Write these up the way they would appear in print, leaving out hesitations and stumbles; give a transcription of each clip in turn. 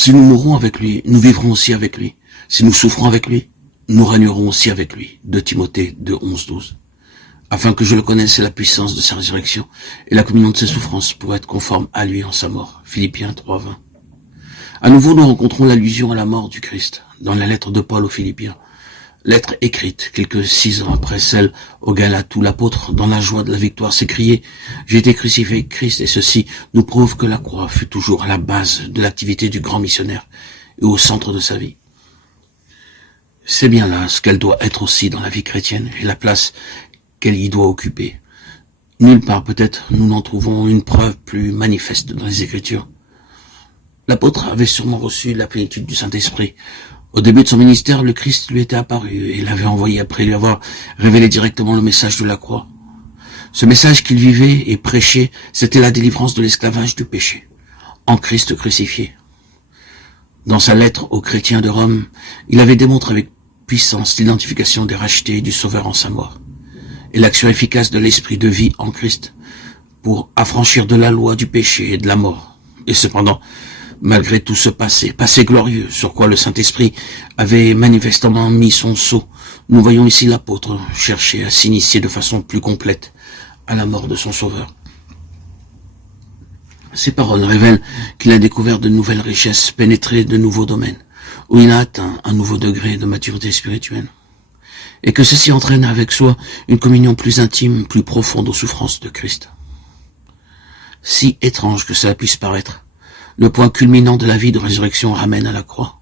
Si nous mourrons avec lui, nous vivrons aussi avec lui. Si nous souffrons avec lui, nous régnerons aussi avec lui. 2 Timothée 2, 11-12. Afin que je le connaisse et la puissance de sa résurrection et la communion de ses souffrances pour être conforme à lui en sa mort. Philippiens 3, 20. À nouveau, nous rencontrons l'allusion à la mort du Christ dans la lettre de Paul aux Philippiens. Lettre écrite quelques 6 ans après celle aux Galates où l'apôtre, dans la joie de la victoire, s'écriait « J'ai été crucifié avec Christ » et ceci nous prouve que la croix fut toujours à la base de l'activité du grand missionnaire et au centre de sa vie. C'est bien là ce qu'elle doit être aussi dans la vie chrétienne et la place qu'elle y doit occuper. Nulle part peut-être nous n'en trouvons une preuve plus manifeste dans les Écritures. L'apôtre avait sûrement reçu la plénitude du Saint-Esprit. Au début de son ministère, le Christ lui était apparu et l'avait envoyé après lui avoir révélé directement le message de la croix. Ce message qu'il vivait et prêchait, c'était la délivrance de l'esclavage du péché, en Christ crucifié. Dans sa lettre aux chrétiens de Rome, il avait démontré avec puissance l'identification des rachetés et du Sauveur en sa mort, et l'action efficace de l'esprit de vie en Christ pour affranchir de la loi du péché et de la mort. Et cependant, malgré tout ce passé glorieux sur quoi le Saint-Esprit avait manifestement mis son sceau, nous voyons ici l'apôtre chercher à s'initier de façon plus complète à la mort de son Sauveur. Ces paroles révèlent qu'il a découvert de nouvelles richesses, pénétré de nouveaux domaines, où il a atteint un nouveau degré de maturité spirituelle, et que ceci entraîne avec soi une communion plus intime, plus profonde aux souffrances de Christ. Si étrange que cela puisse paraître, le point culminant de la vie de résurrection ramène à la croix.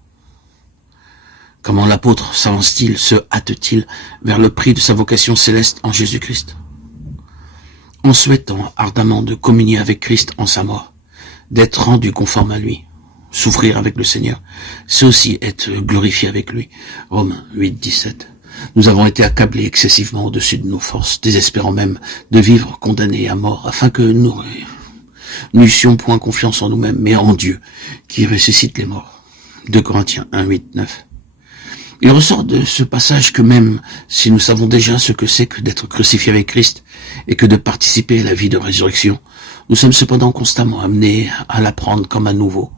Comment l'apôtre s'avance-t-il, se hâte-t-il vers le prix de sa vocation céleste en Jésus-Christ? En souhaitant ardemment de communier avec Christ en sa mort, d'être rendu conforme à lui, souffrir avec le Seigneur, c'est aussi être glorifié avec lui. Romains 8, 17. Nous avons été accablés excessivement au-dessus de nos forces, désespérant même de vivre condamnés à mort, afin que nous n'eussions point confiance en nous-mêmes, mais en Dieu, qui ressuscite les morts. 2 Corinthiens 1, 8, 9. Il ressort de ce passage que même si nous savons déjà ce que c'est que d'être crucifié avec Christ et que de participer à la vie de résurrection, nous sommes cependant constamment amenés à l'apprendre comme à nouveau.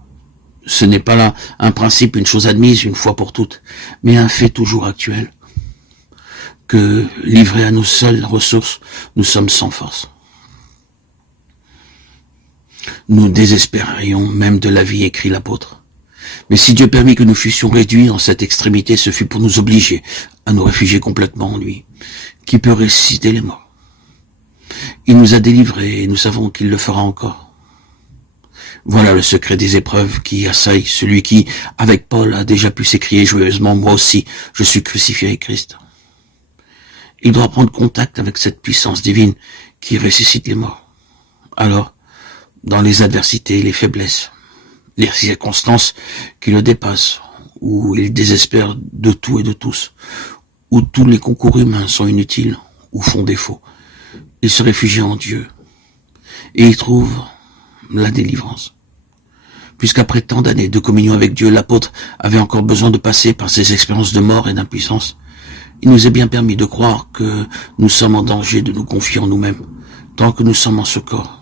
Ce n'est pas là un principe, une chose admise une fois pour toutes, mais un fait toujours actuel, que livrés à nos seules ressources, nous sommes sans force. Nous désespérions même de la vie, écrit l'apôtre. Mais si Dieu permit que nous fussions réduits en cette extrémité, ce fut pour nous obliger à nous réfugier complètement en lui, qui peut ressusciter les morts. Il nous a délivrés et nous savons qu'il le fera encore. Voilà le secret des épreuves qui assaillent celui qui, avec Paul, a déjà pu s'écrier joyeusement « Moi aussi, je suis crucifié avec Christ ». Il doit prendre contact avec cette puissance divine qui ressuscite les morts. Alors, dans les adversités, les faiblesses, les circonstances qui le dépassent, où il désespère de tout et de tous, où tous les concours humains sont inutiles ou font défaut, il se réfugie en Dieu et il trouve la délivrance. Puisqu'après tant d'années de communion avec Dieu, l'apôtre avait encore besoin de passer par ces expériences de mort et d'impuissance, il nous est bien permis de croire que nous sommes en danger de nous confier en nous-mêmes, tant que nous sommes en ce corps,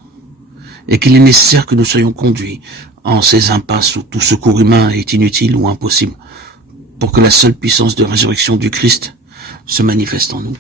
et qu'il est nécessaire que nous soyons conduits en ces impasses où tout secours humain est inutile ou impossible, pour que la seule puissance de résurrection du Christ se manifeste en nous.